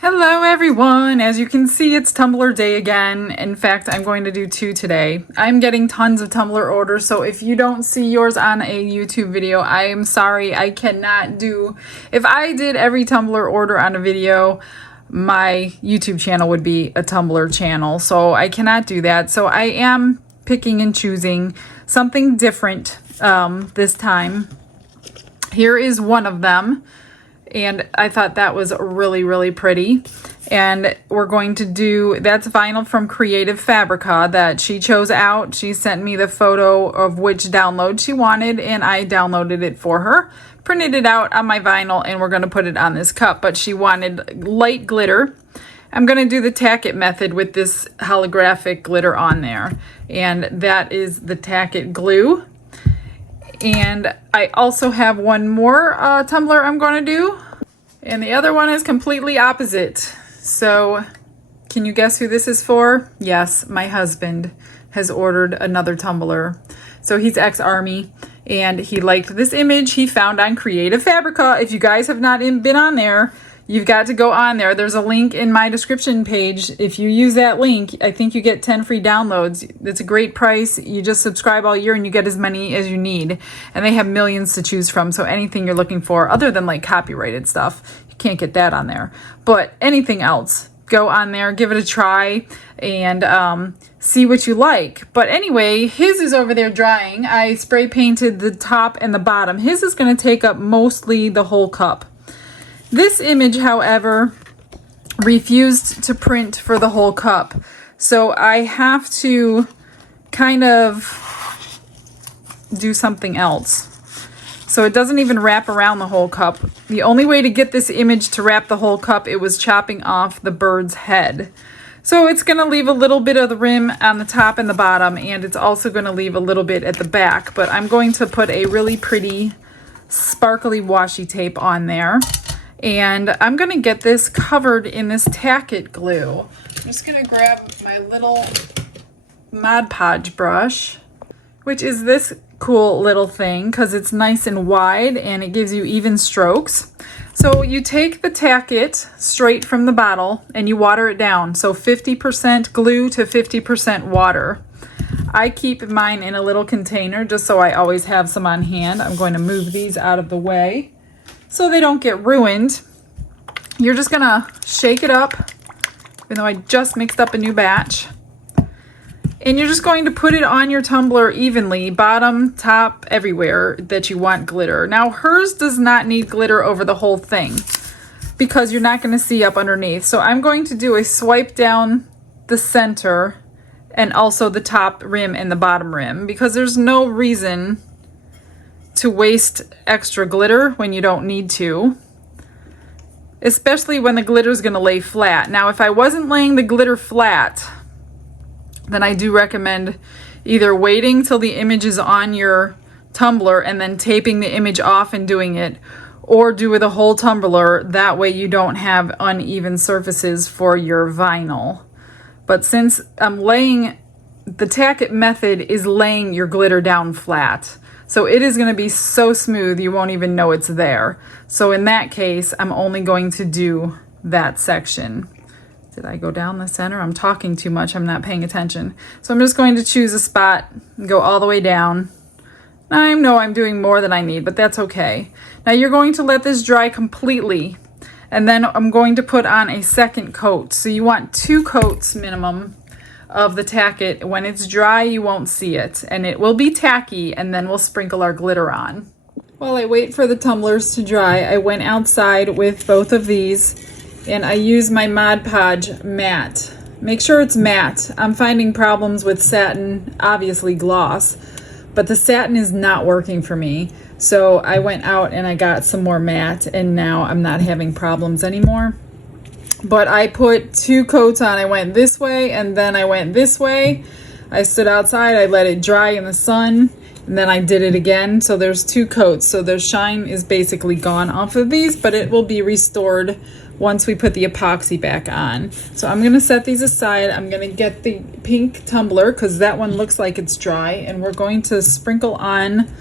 Hello everyone! As you can see, it's Tumbler day again. In fact, I'm going to do 2 today. I'm getting tons of Tumbler orders, so if you don't see yours on a YouTube video, I am sorry. I cannot do... If I did every Tumbler order on a video, my YouTube channel would be a Tumbler channel, so I cannot do that. So I am picking and choosing something different this time. Here is one of them. And I thought that was really, really pretty. And we're going to do, that's vinyl from Creative Fabrica that she chose out. She sent me the photo of which download she wanted, and I downloaded it for her, printed it out on my vinyl, and we're going to put it on this cup. But she wanted light glitter. I'm going to do the tack it method with this holographic glitter on there. And that is the tack it glue. And I also have one more tumbler I'm going to do. And the other one is completely opposite. So can you guess who this is for? Yes, my husband has ordered another tumbler. So he's ex-Army and he liked this image he found on Creative Fabrica. If you guys have not been on there, you've got to go on there. There's a link in my description page. If you use that link, I think you get 10 free downloads. It's a great price. You just subscribe all year and you get as many as you need. And they have millions to choose from. So anything you're looking for, other than like copyrighted stuff, you can't get that on there. But anything else, go on there, give it a try, and see what you like. But anyway, his is over there drying. I spray painted the top and the bottom. His is going to take up mostly the whole cup. This image, however, refused to print for the whole cup. So I have to kind of do something else. So it doesn't even wrap around the whole cup. The only way to get this image to wrap the whole cup, it was chopping off the bird's head. So it's going to leave a little bit of the rim on the top and the bottom, and it's also going to leave a little bit at the back. But I'm going to put a really pretty sparkly washi tape on there. And I'm going to get this covered in this tack it glue. I'm just going to grab my little Mod Podge brush, which is this cool little thing because it's nice and wide and it gives you even strokes. So you take the tack it straight from the bottle and you water it down. So 50% glue to 50% water. I keep mine in a little container just so I always have some on hand. I'm going to move these out of the way so they don't get ruined. You're just gonna shake it up, even though I just mixed up a new batch. And you're just going to put it on your tumbler evenly, bottom, top, everywhere that you want glitter. Now hers does not need glitter over the whole thing because you're not gonna see up underneath. So I'm going to do a swipe down the center and also the top rim and the bottom rim because there's no reason to waste extra glitter when you don't need to, especially when the glitter is going to lay flat. Now, if I wasn't laying the glitter flat, then I do recommend either waiting till the image is on your tumbler and then taping the image off and doing it, or do with a whole tumbler. That way you don't have uneven surfaces for your vinyl. But since I'm laying, the tack it method is laying your glitter down flat. So it is going to be so smooth you won't even know it's there. So in that case, I'm only going to do that section. Did I go down the center? I'm talking too much. I'm not paying attention. So I'm just going to choose a spot and go all the way down. I know I'm doing more than I need, but that's okay. Now you're going to let this dry completely. And then I'm going to put on a second coat. So you want 2 coats minimum of the tack it. When it's dry, you won't see it, and it will be tacky, and then we'll sprinkle our glitter on. While I wait for the tumblers to dry, I went outside with both of these, and I use my Mod Podge matte. Make sure it's matte. I'm finding problems with satin, obviously gloss, but the satin is not working for me. So I went out and I got some more matte, and now I'm not having problems anymore. But I put 2 coats on. I went this way and then I went this way. I stood outside, I let it dry in the sun, and then I did it again. So there's 2 coats. So the shine is basically gone off of these, but it will be restored once we put the epoxy back on. So I'm gonna set these aside. I'm gonna get the pink tumbler because that one looks like it's dry, and we're going to sprinkle on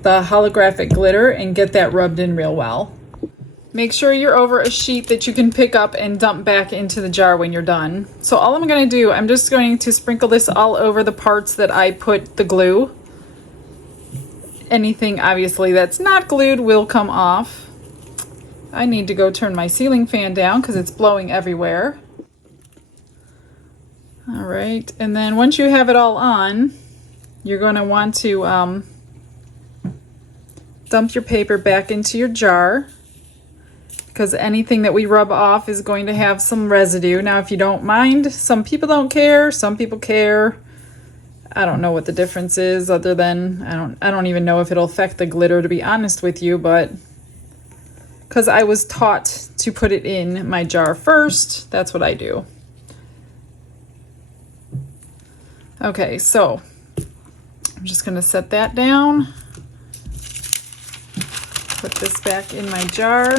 the holographic glitter and get that rubbed in real well. Make sure you're over a sheet that you can pick up and dump back into the jar when you're done. So all I'm going to do, I'm just going to sprinkle this all over the parts that I put the glue. Anything obviously that's not glued will come off. I need to go turn my ceiling fan down because it's blowing everywhere. All right, and then once you have it all on, you're going to want to dump your paper back into your jar, because anything that we rub off is going to have some residue. Now, if you don't mind, some people don't care, some people care. I don't know what the difference is, other than I don't even know if it'll affect the glitter, to be honest with you, but because I was taught to put it in my jar first, that's what I do. Okay, so I'm just going to set that down. Put this back in my jar.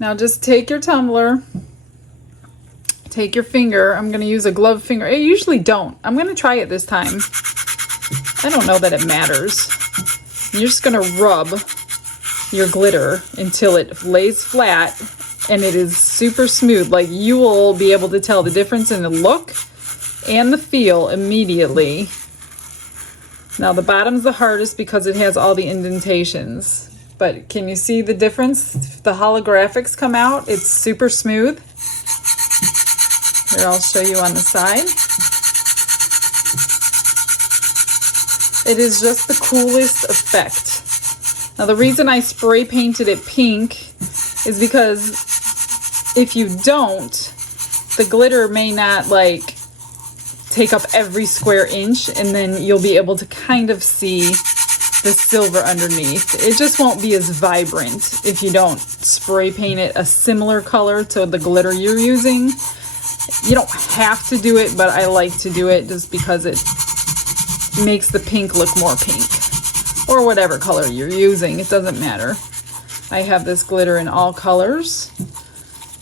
Now just take your tumbler, take your finger. I'm going to use a glove finger. I usually don't. I'm going to try it this time. I don't know that it matters. You're just going to rub your glitter until it lays flat and it is super smooth. Like, you will be able to tell the difference in the look and the feel immediately. Now the bottom's the hardest because it has all the indentations. But can you see the difference? The holographics come out. It's super smooth. Here, I'll show you on the side. It is just the coolest effect. Now the reason I spray painted it pink is because if you don't, the glitter may not like take up every square inch, and then you'll be able to kind of see the silver underneath. It just won't be as vibrant if you don't spray paint it a similar color to the glitter you're using. You don't have to do it, but I like to do it just because it makes the pink look more pink. Or whatever color you're using, it doesn't matter. I have this glitter in all colors,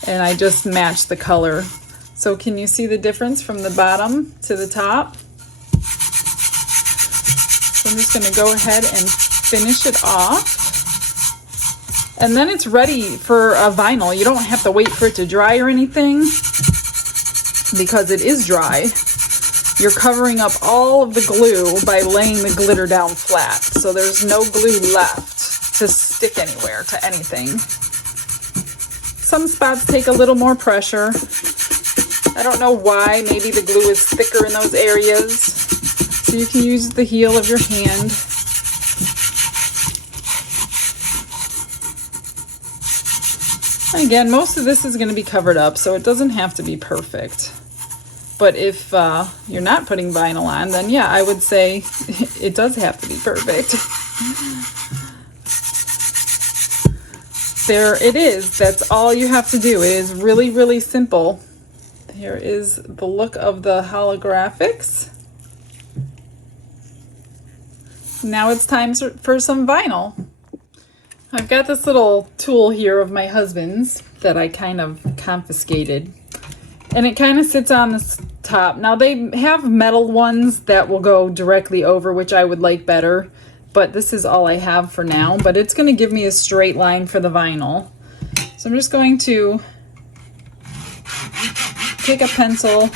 and I just match the color. So can you see the difference from the bottom to the top? So I'm just going to go ahead and finish it off. And then it's ready for a vinyl. You don't have to wait for it to dry or anything, because it is dry. You're covering up all of the glue by laying the glitter down flat. So there's no glue left to stick anywhere to anything. Some spots take a little more pressure. I don't know why. Maybe the glue is thicker in those areas. So you can use the heel of your hand. Again, most of this is going to be covered up, so it doesn't have to be perfect. But if you're not putting vinyl on, then yeah, I would say it does have to be perfect. There it is. That's all you have to do. It is really, really simple. Here is the look of the holographics. Now it's time for some vinyl. I've got this little tool here of my husband's that I kind of confiscated. And it kind of sits on the top. Now they have metal ones that will go directly over, which I would like better. But this is all I have for now. But it's going to give me a straight line for the vinyl. So I'm just going to take a pencil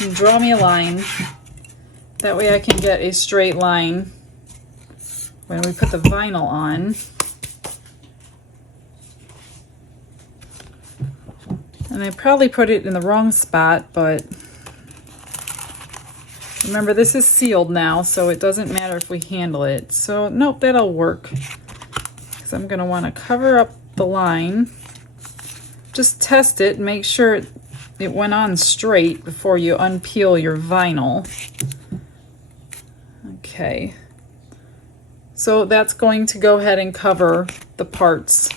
and draw me a line. That way I can get a straight line when we put the vinyl on. And I probably put it in the wrong spot, but remember, this is sealed now, so it doesn't matter if we handle it. So nope, that'll work. Because I'm going to want to cover up the line. Just test it and make sure it went on straight before you unpeel your vinyl. Okay. So that's going to go ahead and cover the parts.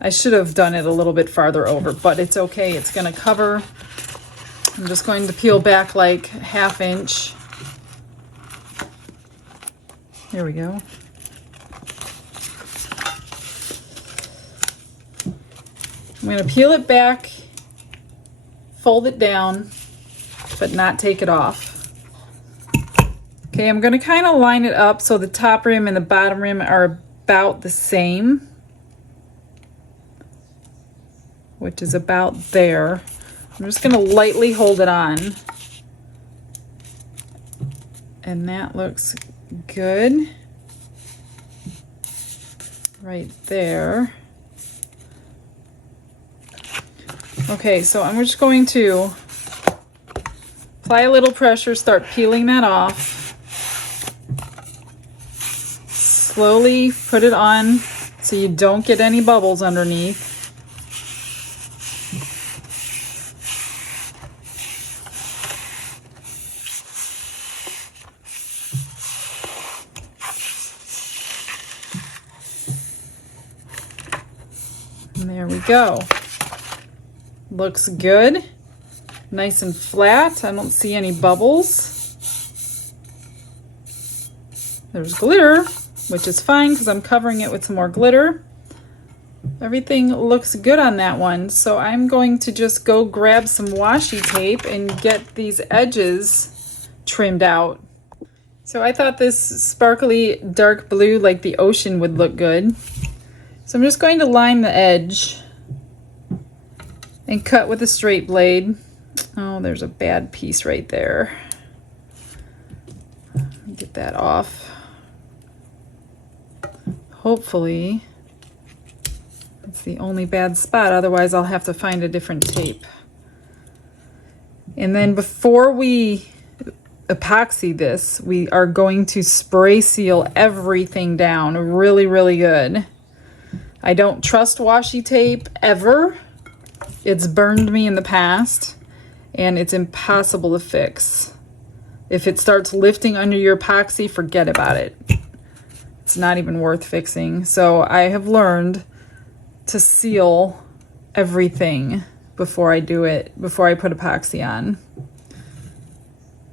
I should have done it a little bit farther over, but it's okay. It's going to cover. I'm just going to peel back like ½ inch. There we go. I'm going to peel it back, fold it down, but not take it off. Okay, I'm going to kind of line it up so the top rim and the bottom rim are about the same, which is about there. I'm just going to lightly hold it on. And that looks good right there. Okay, so I'm just going to apply a little pressure, start peeling that off. Slowly put it on so you don't get any bubbles underneath. And there we go. Looks good. Nice and flat. I don't see any bubbles. There's glitter, which is fine because I'm covering it with some more glitter. Everything looks good on that one. So I'm going to just go grab some washi tape and get these edges trimmed out. So I thought this sparkly dark blue like the ocean would look good. So I'm just going to line the edge and cut with a straight blade. Oh, there's a bad piece right there. Get that off. Hopefully it's the only bad spot, otherwise I'll have to find a different tape. And then before we epoxy this, we are going to spray seal everything down really, really good. I don't trust washi tape ever. It's burned me in the past and it's impossible to fix. If it starts lifting under your epoxy, forget about it. It's not even worth fixing. So I have learned to seal everything before I do it, before I put epoxy on.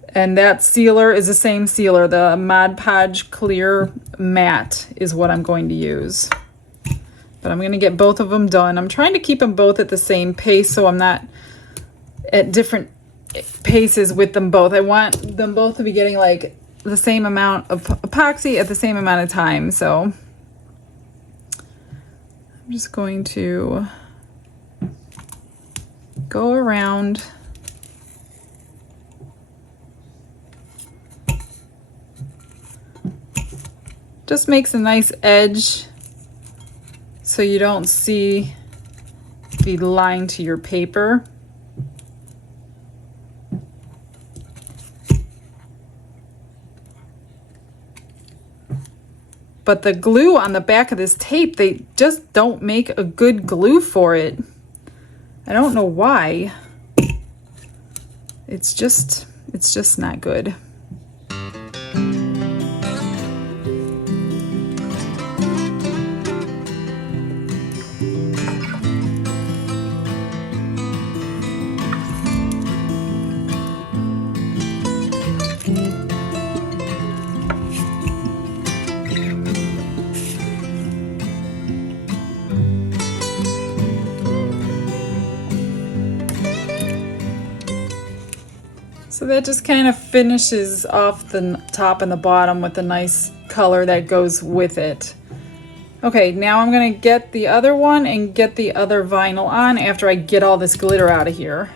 And that sealer is the same sealer. The Mod Podge Clear Matte is what I'm going to use. But I'm going to get both of them done. I'm trying to keep them both at the same pace so I'm not at different paces with them both. I want them both to be getting like the same amount of epoxy at the same amount of time. So I'm just going to go around. Just makes a nice edge so you don't see the line to your paper. But the glue on the back of this tape, they just don't make a good glue for it. I don't know why. It's just not good. So that just kind of finishes off the top and the bottom with a nice color that goes with it. Okay, now I'm gonna get the other one and get the other vinyl on after I get all this glitter out of here.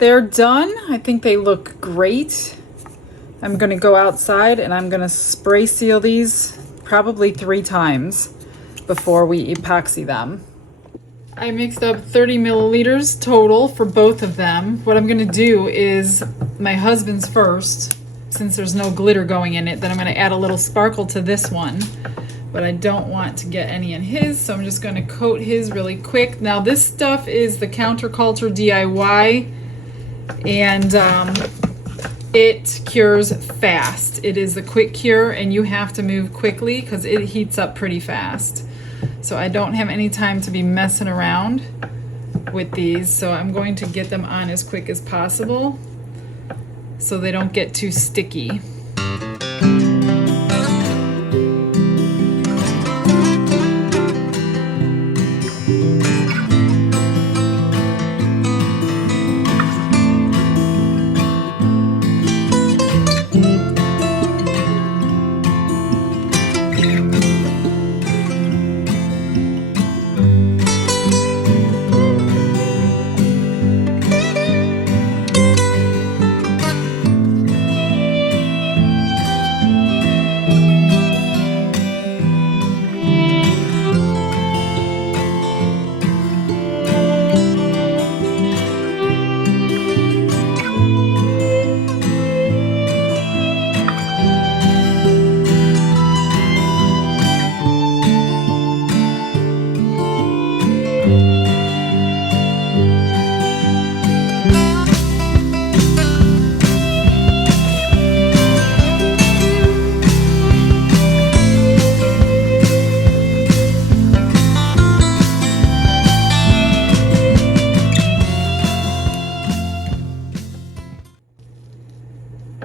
they're done. I think they look great. I'm gonna go outside and I'm gonna spray seal these probably 3 times before we epoxy them. I mixed up 30 milliliters total for both of them. What I'm gonna do is my husband's first, since there's no glitter going in it, then I'm gonna add a little sparkle to this one. But I don't want to get any in his, so I'm just gonna coat his really quick. Now this stuff is the Counterculture DIY, and it cures fast. It is the quick cure, and you have to move quickly because it heats up pretty fast. So I don't have any time to be messing around with these, so I'm going to get them on as quick as possible so they don't get too sticky.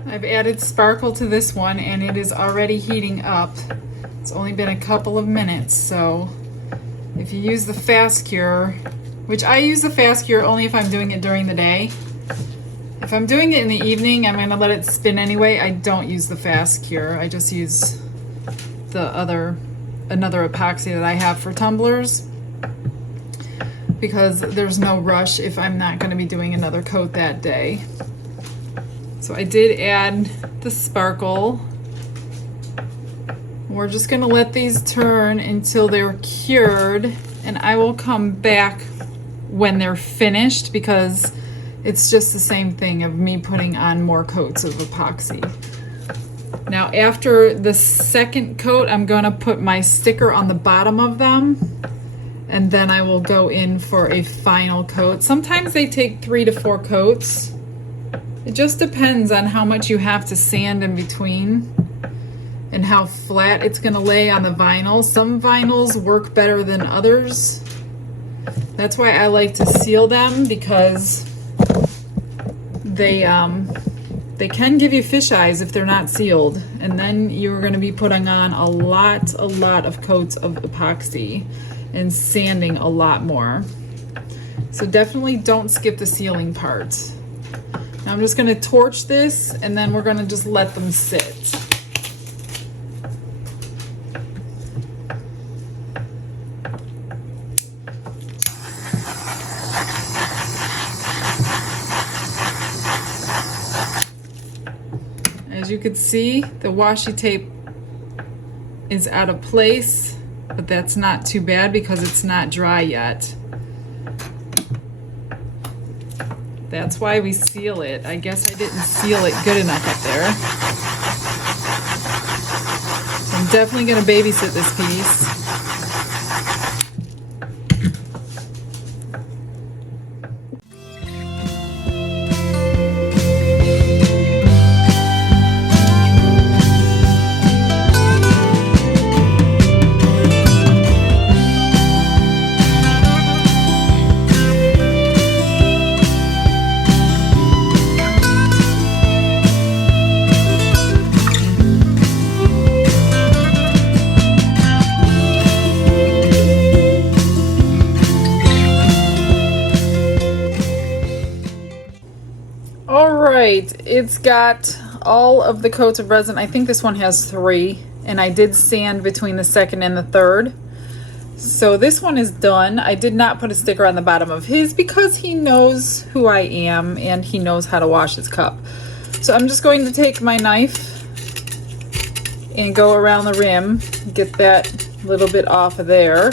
I've added sparkle to this one and it is already heating up. It's only been a couple of minutes, so if you use the fast cure, which I use the fast cure only if I'm doing it during the day. If I'm doing it in the evening, I'm gonna let it spin anyway. I don't use the fast cure. I just use the another epoxy that I have for tumblers, because there's no rush if I'm not gonna be doing another coat that day. So I did add the sparkle. We're just gonna let these turn until they're cured, and I will come back when they're finished because it's just the same thing of me putting on more coats of epoxy. Now after the second coat, I'm gonna put my sticker on the bottom of them, and then I will go in for a final coat. Sometimes they take 3 to 4 coats. It just depends on how much you have to sand in between and how flat it's gonna lay on the vinyl. Some vinyls work better than others. That's why I like to seal them, because they can give you fish eyes if they're not sealed, and then you're gonna be putting on a lot of coats of epoxy and sanding a lot more. So definitely don't skip the sealing part. Now I'm just gonna torch this and then we're gonna just let them sit. As you can see, the washi tape is out of place, but that's not too bad because it's not dry yet. That's why we seal it. I guess I didn't seal it good enough up there. I'm definitely gonna babysit this piece. It's got all of the coats of resin. I think this one has 3, and I did sand between the second and the third. So this one is done. I did not put a sticker on the bottom of his because he knows who I am and he knows how to wash his cup. So I'm just going to take my knife and go around the rim, get that little bit off of there.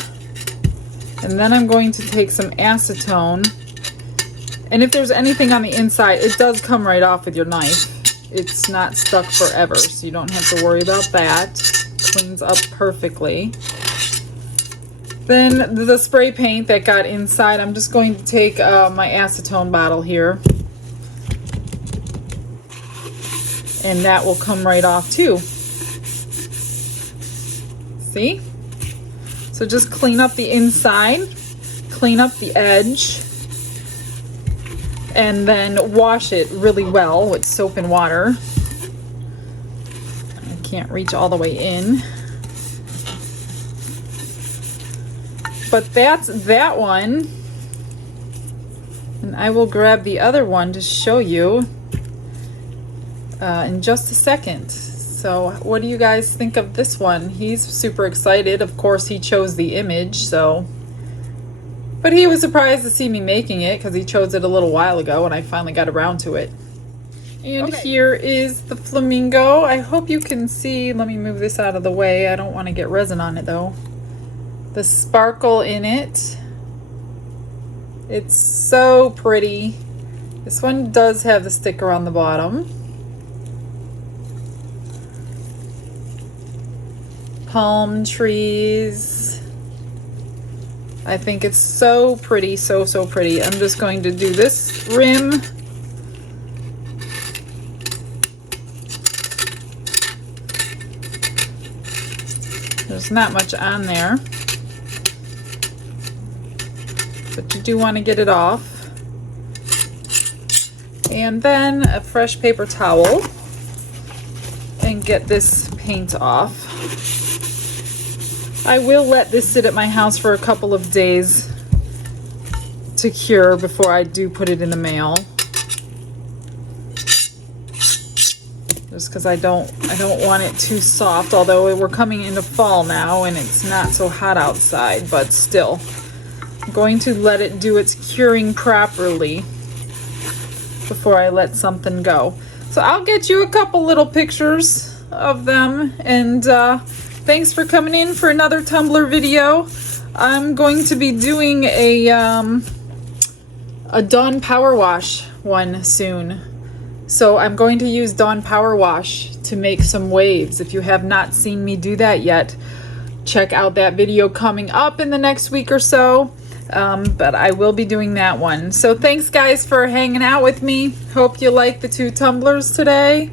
And then I'm going to take some acetone. And if there's anything on the inside, it does come right off with your knife. It's not stuck forever, so you don't have to worry about that. Cleans up perfectly. Then the spray paint that got inside, I'm just going to take my acetone bottle here. And that will come right off too. See? So just clean up the inside, clean up the edge, and then wash it really well with soap and water. I can't reach all the way in. But that's that one. And I will grab the other one to show you in just a second. So what do you guys think of this one? He's super excited. Of course, he chose the image, so. But he was surprised to see me making it because he chose it a little while ago and I finally got around to it. And here is the Flamingo. I hope you can see. Let me move this out of the way. I don't want to get resin on it though. The sparkle in it. It's so pretty. This one does have the sticker on the bottom. Palm trees. I think it's so pretty, so pretty. I'm just going to do this rim. There's not much on there, but you do want to get it off. And then a fresh paper towel and get this paint off. I will let this sit at my house for a couple of days to cure before I do put it in the mail. Just because I don't want it too soft, although we're coming into fall now and it's not so hot outside, but still. I'm going to let it do its curing properly before I let something go. So I'll get you a couple little pictures of them, and thanks for coming in for another Tumbler video. I'm going to be doing a Dawn Power Wash one soon. So I'm going to use Dawn Power Wash to make some waves. If you have not seen me do that yet, check out that video coming up in the next week or so. But I will be doing that one. So thanks guys for hanging out with me. Hope you like the 2 tumblers today.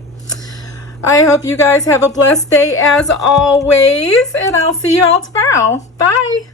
I hope you guys have a blessed day as always, and I'll see you all tomorrow. Bye.